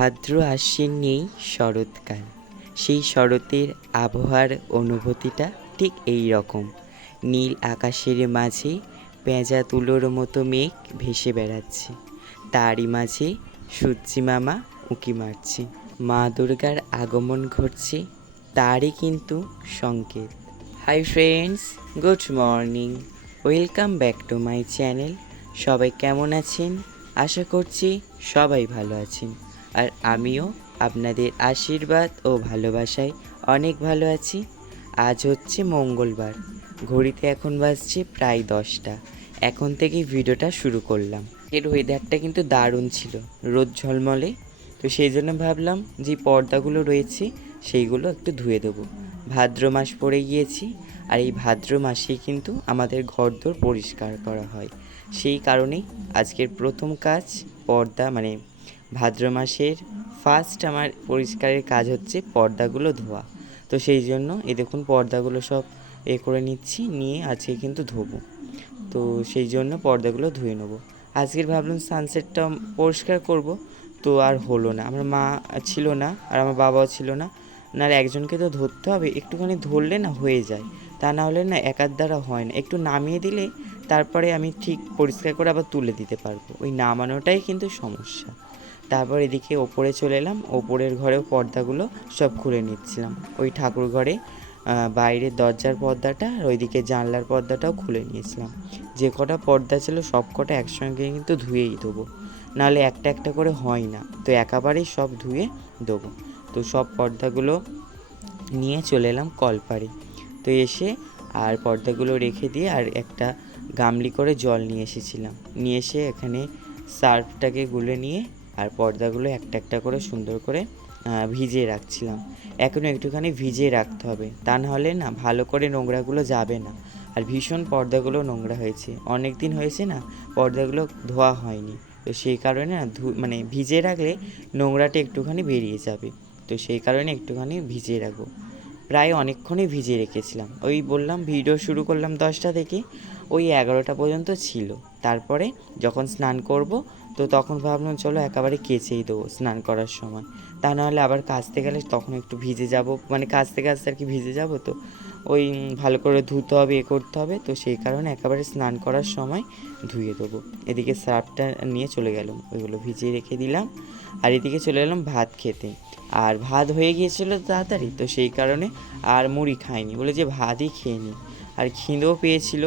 ভাদ্র আশ্বিন নিয়েই শরৎকাল। সেই শরতের আবহাওয়ার অনুভূতিটা ঠিক এই রকম। নীল আকাশের মাঝে পেঁজা তুলোর মতো মেঘ ভেসে বেড়াচ্ছে, তারই মাঝে সূর্যি মামা উঁকি মারছে। মা দুর্গার আগমন ঘটছে, তারই কিন্তু সংকেত। Hi friends, good morning, welcome back to my channel. সবাই কেমন আছেন? আশা করছি সবাই ভালো আছেন, আর আমিও আপনাদের আশীর্বাদ ও ভালোবাসায় অনেক ভালো আছি। আজ হচ্ছে মঙ্গলবার, ঘড়িতে এখন বাজছে প্রায় 10টা। এখন থেকেই ভিডিওটা শুরু করলাম। এর ওয়েদারটা কিন্তু দারুণ ছিল, রোদ ঝলমলে। তো সেই জন্য ভাবলাম যে পর্দাগুলো রয়েছে সেইগুলো একটু ধুয়ে দেবো। ভাদ্র মাস পড়ে গিয়েছি, আর এই ভাদ্র মাসেই কিন্তু আমাদের ঘরদোর পরিষ্কার করা হয়। সেই কারণেই আজকের প্রথম কাজ পর্দা, মানে ভাদ্র মাসের ফার্স্ট আমার পরিষ্কারের কাজ হচ্ছে পর্দাগুলো ধোয়া। তো সেই জন্য এই দেখুন পর্দাগুলো সব করে নিচ্ছি, নিয়ে আজকে কিন্তু ধোবো। তো সেই জন্য পর্দাগুলো ধুয়ে নেবো। আজকের ভাবলাম সানসেটটা পরিষ্কার করব, তো আর হলো না। আমার মা ছিল না আর আমার বাবাও ছিল না, আর একজনকে তো ধরতে হবে, একটুখানি ধরলে না হয়ে যায়, তা না হলে না একার দ্বারা হয় না। একটু নামিয়ে দিলে তারপরে আমি ঠিক পরিষ্কার করে আবার তুলে দিতে পারবো, ওই নামানোটাই কিন্তু সমস্যা। তারপর এদিকে ওপরে চলে এলাম, ওপরের ঘরেও পর্দাগুলো সব খুলে নিচ্ছিলাম। ওই ঠাকুর ঘরে বাইরের দরজার পর্দাটা আর ওইদিকে জানলার পর্দাটাও খুলে নিয়েছিলাম। যে কটা পর্দা ছিল সব কটা একসঙ্গে কিন্তু ধুয়েই দেবো, নাহলে একটা একটা করে হয় না, তো একেবারেই সব ধুয়ে দেবো। তো সব পর্দাগুলো নিয়ে চলে এলাম কলপাড়ে। তো এসে আর পর্দাগুলো রেখে দিয়ে আর একটা গামলি করে জল নিয়ে এসেছিলাম, নিয়ে এসে এখানে সার্ফটাকে গুলে নিয়ে আর পর্দাগুলো একটা একটা করে সুন্দর করে ভিজিয়ে রাখছিলাম। এখনও একটুখানি ভিজিয়ে রাখতে হবে, তা নাহলে না ভালো করে নোংরাগুলো যাবে না। আর ভীষণ পর্দাগুলো নোংরা হয়েছে, অনেক দিন হয়েছে না পর্দাগুলো ধোয়া হয়নি। তো সেই কারণে না মানে ভিজিয়ে রাখলে নোংরাটা একটুখানি বেরিয়ে যাবে। তো সেই কারণে একটুখানি ভিজিয়ে রাখবো। প্রায় অনেকক্ষণই ভিজিয়ে রেখেছিলাম, ওই বললাম ভিডিও শুরু করলাম 10টা থেকে, ওই 11টা পর্যন্ত ছিল। তারপরে যখন স্নান করব তো তখন ভাবলাম চলো একেবারে কেচেই দেবো স্নান করার সময়, তা নাহলে আবার কাচতে গেলে তখন একটু ভিজে যাব, মানে কাচতে কাচতে আর কি ভিজে যাব, তো ওই ভালো করে ধুতে হবে, করতে হবে। তো সেই কারণে একেবারে স্নান করার সময় ধুয়ে দেবো। এদিকে সার্ফটা নিয়ে চলে গেলাম, ওইগুলো ভিজিয়ে রেখে দিলাম। আর এদিকে চলে এলাম ভাত খেতে। আর ভাত হয়ে গিয়েছিলো তাড়াতাড়ি, তো সেই কারণে আর মুড়ি খাইনি, বলে যে ভাতই খেয়ে নিই। আর খিদেও পেয়েছিল,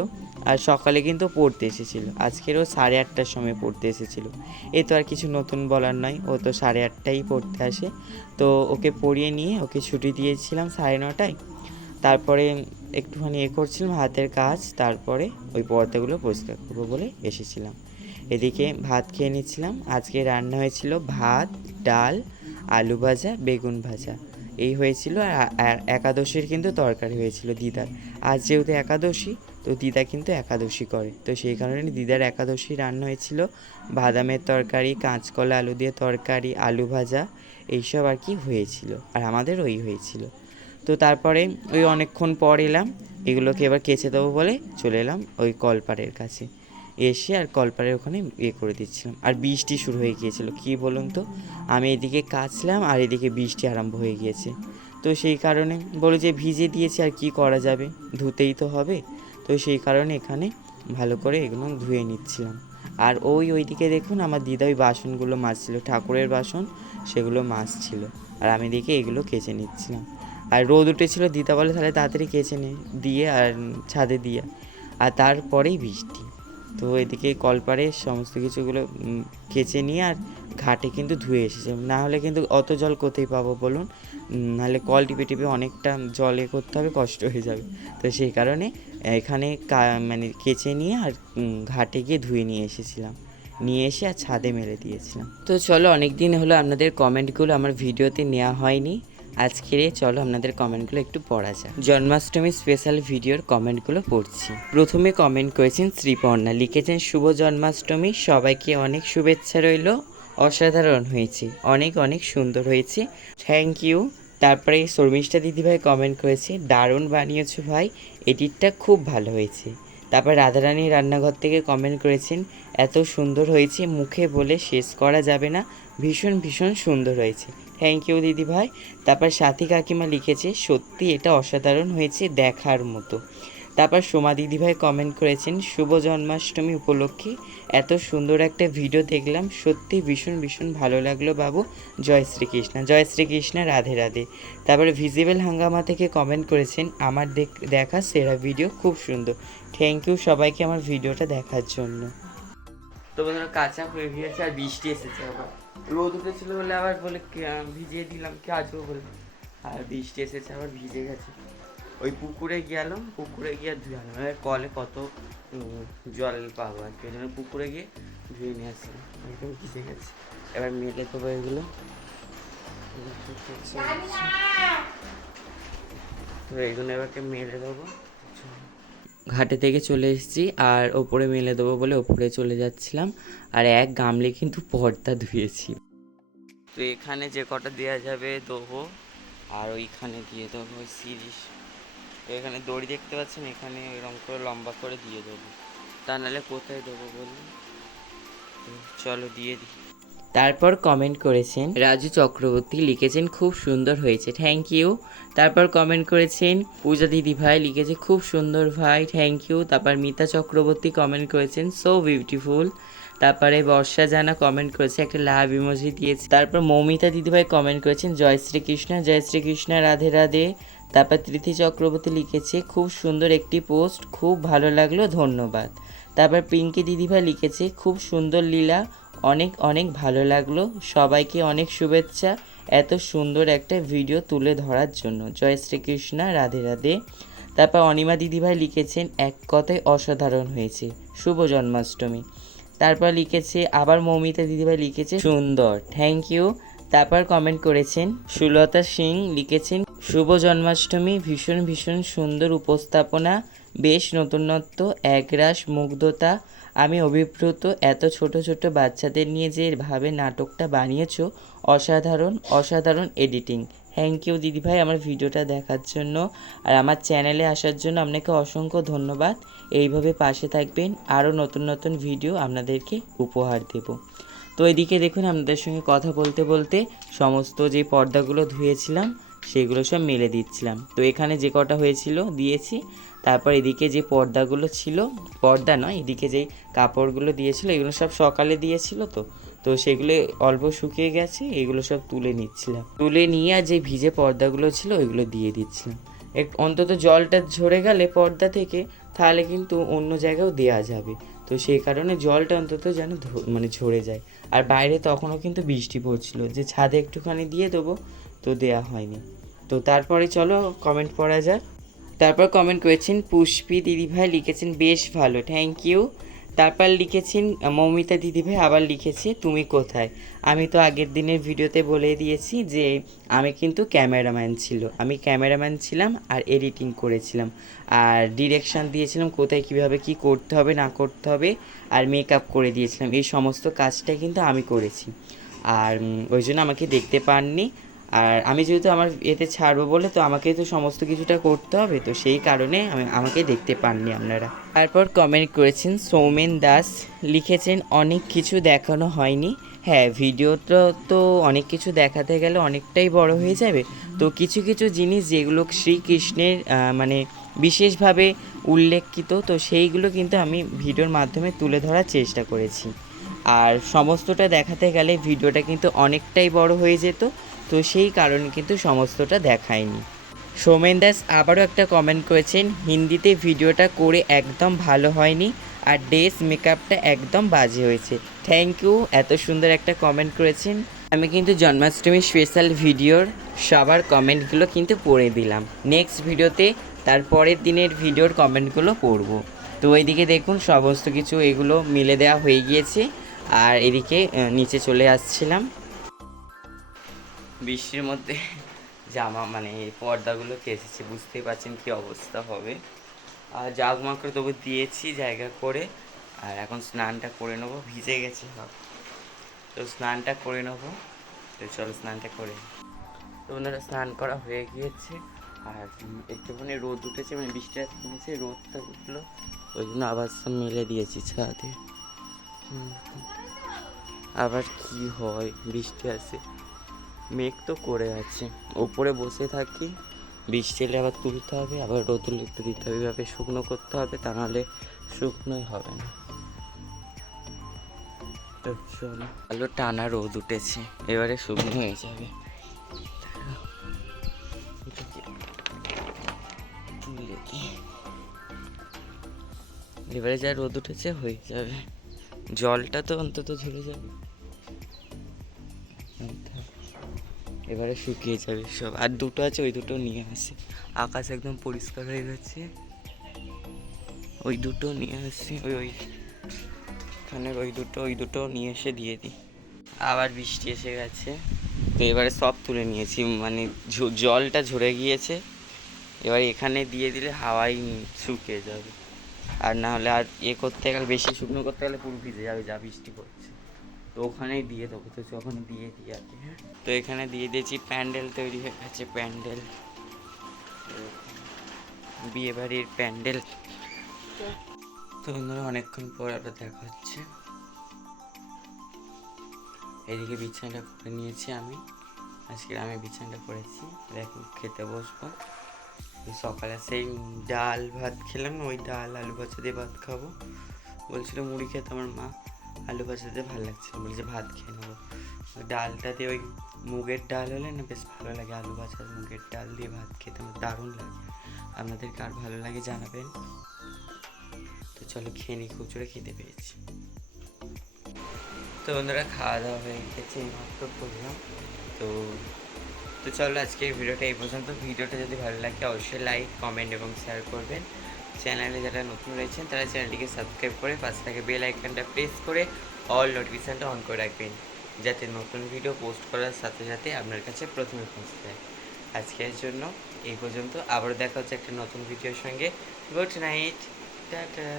আর সকালে কিন্তু পড়তে এসেছিলো, আজকেরও 8:30টার সময় পড়তে এসেছিলো। এ তো আর কিছু নতুন বলার নয়, ও তো 8:30টায় পড়তে আসে। তো ওকে পড়িয়ে নিয়ে ওকে ছুটি দিয়েছিলাম 9:30টায়। তারপরে একটুখানি করছিলাম হাতের কাজ, তারপরে ওই পর্দাগুলো পরিষ্কার করবো বলে এসেছিলাম। এদিকে ভাত খেয়ে নিচ্ছিলাম। আজকে রান্না হয়েছিল ভাত, ডাল, আলু ভাজা, বেগুন ভাজা, এই হয়েছিল। আর একাদশীর কিন্তু তরকারি হয়েছিল দিদার। আজ যেহেতু একাদশী, তো দিদা কিন্তু একাদশী করে, তো সেই কারণে দিদার একাদশী রান্না হয়েছিল বাদামের তরকারি, কাঁচকলা আলু দিয়ে তরকারি, আলু ভাজা, এইসব আর কি হয়েছিল। আর আমাদের ওই হয়েছিল। তো তারপরে ওই অনেকক্ষণ পর এলাম, এগুলোকে এবার কেচে দেবো বলে চলে এলাম ওই কলপাড়ের কাছে। এসে আর কলপাড়ের ওখানে করে দিচ্ছিলাম। আর বৃষ্টি শুরু হয়ে গিয়েছিল, কি বলুন তো, আমি এদিকে কাচলাম আর এদিকে বৃষ্টি আরম্ভ হয়ে গিয়েছে। তো সেই কারণে বলে যে ভিজে দিয়েছি আর কি করা যাবে, ধুতেই তো হবে। তো সেই কারণে এখানে ভালো করে এগুলো ধুয়ে নিচ্ছিলাম। আর ওইদিকে দেখুন আমার দিদা ওই বাসনগুলো মাজছিল, ঠাকুরের বাসন, সেগুলো মাজছিল। আর আমি দেখে এগুলো কেচে নিচ্ছিলাম। আর রোদ উঠেছিল, দিদা বলে তাহলে তাড়াতাড়ি কেচে নে দিয়ে আর ছাদে দিয়ে, আর তারপরেই বৃষ্টি। তো এদিকে কলপাড়ে সমস্ত কিছুগুলো কেচে নিয়ে আর ঘাটে কিন্তু ধুয়ে এসেছে, না হলে কিন্তু অত জল কোথায় পাবো বলুন, নাহলে কল টিপে টিপে অনেকটা জল করতে হবে, কষ্ট হয়ে যাবে। তো সেই কারণে এখানে মানে কেচে নিয়ে আর ঘাটে গিয়ে ধুয়ে নিয়ে এসেছিলাম, নিয়ে এসে আর ছাদে মেলে দিয়েছিলাম। তো চলো, অনেক দিন হলো আপনাদের কমেন্টগুলো আমার ভিডিওতে নেওয়া হয়নি, আজকের চলো আপনাদের কমেন্টগুলো একটু পড়া যায়। জন্মাষ্টমী স্পেশাল ভিডিওর কমেন্টগুলো পড়ছি। প্রথমে কমেন্ট করেছেন শ্রীপর্ণা, লিখেছেন শুভ জন্মাষ্টমী, সবাইকে অনেক শুভেচ্ছা রইল, অসাধারণ হয়েছে, অনেক অনেক সুন্দর হয়েছে, থ্যাংক ইউ। তারপরে শর্মিষ্ঠা দিদিভাই কমেন্ট করেছে, দারুণ বানিয়েছো ভাই, এডিটটা খুব ভালো হয়েছে। তারপর রাধারানী রান্নাঘর থেকে কমেন্ট করেছেন, এত সুন্দর হয়েছে মুখে বলে শেষ করা যাবে না, ভীষণ ভীষণ সুন্দর হয়েছে। থ্যাংক ইউ দিদি ভাই। তারপর সাথী কাকিমা লিখেছে, সত্যি এটা অসাধারণ হয়েছে, দেখার মতো। তারপর সোমা দিদিভাই কমেন্ট করেছেন, শুভ জন্মাষ্টমী উপলক্ষে এত সুন্দর একটা ভিডিও দেখলাম, সত্যি ভীষণ ভীষণ ভালো লাগলো বাবু, জয় শ্রীকৃষ্ণ। জয় শ্রীকৃষ্ণ, রাধে রাধে। তারপরে ভিজিবল হাঙ্গামা থেকে কমেন্ট করেছেন, আমার দেখা সেরা ভিডিও, খুব সুন্দর। থ্যাংক ইউ সবাইকে আমার ভিডিওটা দেখার জন্য। তো বন্ধুরা কাঁচা হয়ে গিয়েছে আর বৃষ্টি এসেছে, আবার রোদ উঠেছিল বলে আবার বলে ভিজিয়ে দিলাম কাচবো বলে, আর বৃষ্টি এসেছে আবার ভিজে গেছে। ওই পুকুরে গেলাম, পুকুরে গিয়ে ধুয়ে আনলাম, এবার কলে কত জল পাবো আর কি, ওই জন্য পুকুরে গিয়ে ধুয়ে নিয়ে আসলাম, একদম ভিজে গেছে। এবার মেলে দেবো এগুলো, তো এইগুলো এবারকে মেলে দেবো। ঘাটে থেকে চলে এসেছি আর ওপরে মেলে দেবো বলে ওপরে চলে যাচ্ছিলাম, আর এক গামলে কিন্তু পর্দা ধুয়েছি। তো এখানে যে কটা দেওয়া যাবে দেবো, আর ওইখানে দিয়ে দেবো ওই সিরিজ, এখানে দড়ি দেখতে পাচ্ছেন, এখানে এরকম করে লম্বা করে দিয়ে দেবো, তা নাহলে কোথায় দেবো বলুন। চলো দিয়ে দিই। তারপর কমেন্ট করেছেন রাজু চক্রবর্তী, লিখেছেন খুব সুন্দর হয়েছে, থ্যাংক ইউ। তারপর কমেন্ট করেছেন পূজা দিদি ভাই, লিখেছে খুব সুন্দর ভাই, থ্যাংক ইউ। তারপর মিতা চক্রবর্তী কমেন্ট করেছেন সো বিউটিফুল। তারপরে বর্ষা জানা কমেন্ট করেছে, একটা লাভ ইমোজি দিয়েছে। তারপর মৌমিতা দিদিভাই কমেন্ট করেছেন, জয় শ্রীকৃষ্ণ, জয় শ্রীকৃষ্ণ, রাধে রাধে। তারপর তৃথি চক্রবর্তী লিখেছে, খুব সুন্দর একটি পোস্ট, খুব ভালো লাগলো, ধন্যবাদ। তারপর পিঙ্কি দিদিভাই লিখেছে, খুব সুন্দর লীলা, অনেক অনেক ভালো লাগলো, সবাইকে অনেক শুভেচ্ছা এত সুন্দর একটা ভিডিও তুলে ধরার জন্য, জয় শ্রীকৃষ্ণ, রাধে রাধে। তারপর অনিমা দিদিভাই লিখেছেন, এক কথায় অসাধারণ হয়েছে, শুভ জন্মাষ্টমী। তারপর লিখেছে আবার মৌমিতা দিদিভাই লিখেছে সুন্দর, থ্যাংক ইউ। তারপর কমেন্ট করেছেন সুলতা সিং, লিখেছেন শুভ জন্মাষ্টমী, ভীষণ ভীষণ সুন্দর উপস্থাপনা, বেশ নতুনত্ব, একরাশ মুগ্ধতা, আমি অভিভূত, এত ছোট ছোট বাচ্চাদের নিয়ে যে ভাবে নাটকটা বানিয়েছো, অসাধারণ অসাধারণ এডিটিং, থ্যাংক ইউ দিদিভাই আমার ভিডিওটা দেখার জন্য আর আমার চ্যানেলে আসার জন্য আপনাকে অসংখ্য ধন্যবাদ। এইভাবে পাশে থাকবেন, আরও নতুন নতুন ভিডিও আপনাদেরকে উপহার দেব। তো এদিকে দেখুন আপনাদের সঙ্গে কথা বলতে বলতে সমস্ত যে পর্দাগুলো ধুয়েছিলাম সেগুলো সব মেলে দিচ্ছিলাম। তো এখানে যে কটা হয়েছিল দিয়েছি, তারপর এদিকে যে পর্দাগুলো ছিল, পর্দা নয়, এদিকে যেই কাপড়গুলো দিয়েছিল এগুলো সব সকালে দিয়েছিল, তো সেগুলো অল্প শুকিয়ে গেছে, এগুলো সব তুলে নিচ্ছিলাম, তুলে নিয়ে আর যে ভিজে পর্দাগুলো ছিল ওইগুলো দিয়ে দিচ্ছিলাম। অন্তত জলটা ঝরে গেলে পর্দা থেকে তাহলে কিন্তু অন্য জায়গাও দেওয়া যাবে, তো সেই কারণে জলটা অন্তত যেন মানে ঝরে যায়। আর বাইরে তখনও কিন্তু বৃষ্টি পড়ছিল, যে ছাদে একটুখানি দিয়ে দেবো, তো দেয়া হয়নি। তো তারপরে চলো কমেন্ট পড়া যাক। তারপর কমেন্ট করেছেন পুষ্পি দিদিভাই, লিখেছেন বেশ ভালো, থ্যাংক ইউ। তারপর লিখেছেন মৌমিতা দিদিভাই, আবার লিখেছে তুমি কোথায়। আমি তো আগের দিনের ভিডিওতে বলে দিয়েছি যে আমি কিন্তু আমি ক্যামেরাম্যান ছিলাম আর এডিটিং করেছিলাম আর ডিরেকশান দিয়েছিলাম কোথায় কীভাবে কী করতে হবে না করতে হবে, আর মেকআপ করে দিয়েছিলাম, এই সমস্ত কাজটাই কিন্তু আমি করেছি। আর ওই জন্য আমাকে দেখতে পাননি, আর আমি যেহেতু আমার এতে ছাড়বো বলে তো আমাকে তো সমস্ত কিছুটা করতে হবে, তো সেই কারণে আমাকে দেখতে পাননি আপনারা। তারপর কমেন্ট করেছেন সৌমেন দাস, লিখেছেন অনেক কিছু দেখানো হয়নি, হ্যাঁ ভিডিওটা তো অনেক কিছু দেখাতে গেলে অনেকটাই বড় হয়ে যাবে, তো কিছু কিছু জিনিস যেগুলো শ্রীকৃষ্ণের মানে বিশেষভাবে উল্লেখিত, তো সেইগুলো কিন্তু আমি ভিডিওর মাধ্যমে তুলে ধরার চেষ্টা করেছি। আর সমস্তটা দেখাতে গেলে ভিডিওটা কিন্তু অনেকটাই বড় হয়ে যেত, তো সেই কারণে কিন্তু সমস্তটা দেখায়নি। সৌমেন দাস আবারও একটা কমেন্ট করেছেন, হিন্দিতে ভিডিওটা করে একদম ভালো হয়নি আর ড্রেস মেকআপটা একদম বাজে হয়েছে, থ্যাংক ইউ, এত সুন্দর একটা কমেন্ট করেছেন। আমি কিন্তু জন্মাষ্টমী স্পেশাল ভিডিওর সবার কমেন্টগুলো কিন্তু পড়ে দিলাম, নেক্সট ভিডিওতে তার পরের দিনের ভিডিওর কমেন্টগুলো পড়ব। তো এইদিকে দেখুন সমস্ত কিছু এগুলো মিলে দেওয়া হয়ে গিয়েছে, আর এদিকে নিচে চলে আসছিলাম। বৃষ্টির মধ্যে জামা মানে এই পর্দাগুলো কেচেছি, বুঝতেই পারছেন কী অবস্থা হবে। আর জাগমা করে তবু দিয়েছি জায়গা করে, আর এখন স্নানটা করে নেবো, ভিজে গেছে সব, তো স্নানটা করে নেবো। তো চলো স্নানটা করে, তো ওনারা স্নান করা হয়ে গিয়েছে, আর একটুখানি রোদ উঠেছে, মানে বৃষ্টিটা থেমেছে, রোদটা উঠলো, ওই জন্য আবার সব মেলে দিয়েছি ছাদে। আবার কি হয়, বৃষ্টি আসে, মেঘ তো করে আছে, ওপরে বসে থাকি, বৃষ্টি এলে আবার তুলতে হবে, আবার রোদ উঠলে একটু দিতে হবে, এভাবে শুকনো করতে হবে, তা নাহলে শুকনোই হবে না। চলো, ভালো টানা রোদ উঠেছে, এবারে শুকনো হয়ে যাবে। এবারে যা রোদ উঠেছে হয়ে যাবে, জলটা তো অন্তত ঝরে যাবে, এবারে শুকিয়ে যাবে সব। আর দুটো আছে, ওই দুটো নিয়ে আসে, আকাশ একদম পরিষ্কার হয়ে গেছে, ওই দুটো নিয়ে আসি, ওইখানে ওই দুটো নিয়ে এসে দিয়ে দিই। আবার বৃষ্টি এসে গেছে, তো এবারে সব তুলে নিয়েছি, মানে জলটা ঝরে গিয়েছে, এবার এখানে দিয়ে দিলে হাওয়াই শুকিয়ে যাবে, আর না হলে আর করতে গেলে, বেশি শুকনো করতে গেলে পুরো ভিজে যাবে, যা বৃষ্টি পড়ছে। তো ওখানেই দিয়ে দেবো, তো ওখানে দিয়ে দিই আর কি। হ্যাঁ, তো এখানে দিয়ে দিয়েছি, প্যান্ডেল তৈরি হয়ে গেছে, প্যান্ডেল, বিয়ে বাড়ির প্যান্ডেল। তো বন্ধুরা, অনেকক্ষণ পর আবার দেখা হচ্ছে। এদিকে বিছানাটা করে নিয়েছি আমি, আজকে আমি বিছানাটা করেছি, এখন খেতে বসবো। সকালে সেই ডাল ভাত খেলাম, ওই ডাল আলু ভাজা দিয়ে ভাত খাবো, বলছিল মুড়ি খেতে আমার মা, আলু ভাজা দিয়ে ভালো লাগছিল, বলছে ভাত খেয়ে নেবো। ওই ডালটাতে ওই মুগের ডাল হলে না বেশ ভালো লাগে, আলু ভাজা মুগের ডাল দিয়ে ভাত খেতে আমার দারুণ লাগে। আপনাদের কার ভালো লাগে জানাবেন। তো চলো খেয়ে নিই, খুব জোরে খেতে পেয়েছি। তো বন্ধুরা, খাওয়া দাওয়া হয়ে গেছে, এইমাত্র করলাম। তো তো চলো, আজকের ভিডিওটা এই পর্যন্ত। ভিডিওটা যদি ভালো লাগে অবশ্যই লাইক, কমেন্ট এবং শেয়ার করবেন। চ্যানেলে যারা নতুন রয়েছেন তারা চ্যানেলটিকে সাবস্ক্রাইব করে পাশে থাকে বেল আইকনটা প্রেস করে অল নোটিফিকেশানটা অন করে রাখবেন, যাতে নতুন ভিডিও পোস্ট করার সাথে সাথে আপনার কাছে প্রথমে পৌঁছে যায়। আজকের জন্য এই পর্যন্ত, আবারও দেখা হচ্ছে একটা নতুন ভিডিওর সঙ্গে। Good night, tata.